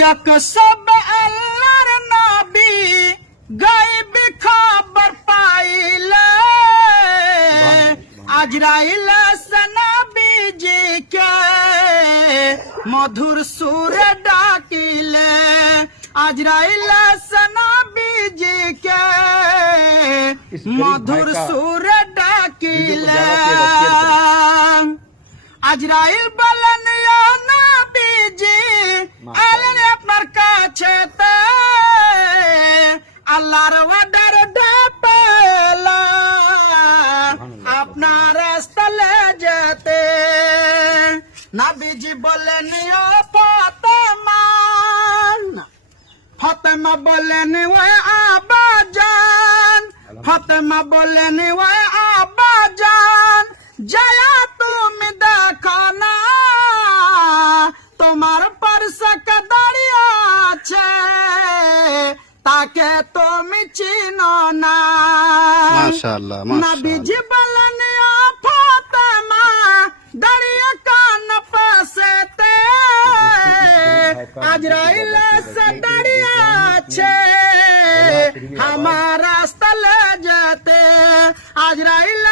एक सब अल्लाहर नबी गायब खबर पाइले अजराइल सनबी जी के मधुर सुर डाकिले अजराइल सनबी जी के मधुर सुर डाकिले अजराइल बलन या नबी जी आलन আপনার কাছেতে আল্লাহর ওয়াদার ডাপলা আপনার রাস্তালে যেতে নবীজি বলেন ও ফাতেমা ফাতেমা বলেন ও আব্বাজান ফাতেমা বলেন ও আব্বাজান জয়া তুমি দেখো না তোমার পরশক দাঁড়িয়ে আছে তাকে তুমি চিনো না মাশাআল্লাহ নবীজি বলেন ও ফাতেমা দাঁড়িয়ে কান পাশেতে আজরাইল সে দাঁড়িয়ে আছে আমার রাস্তা ले যেতে আজরাইল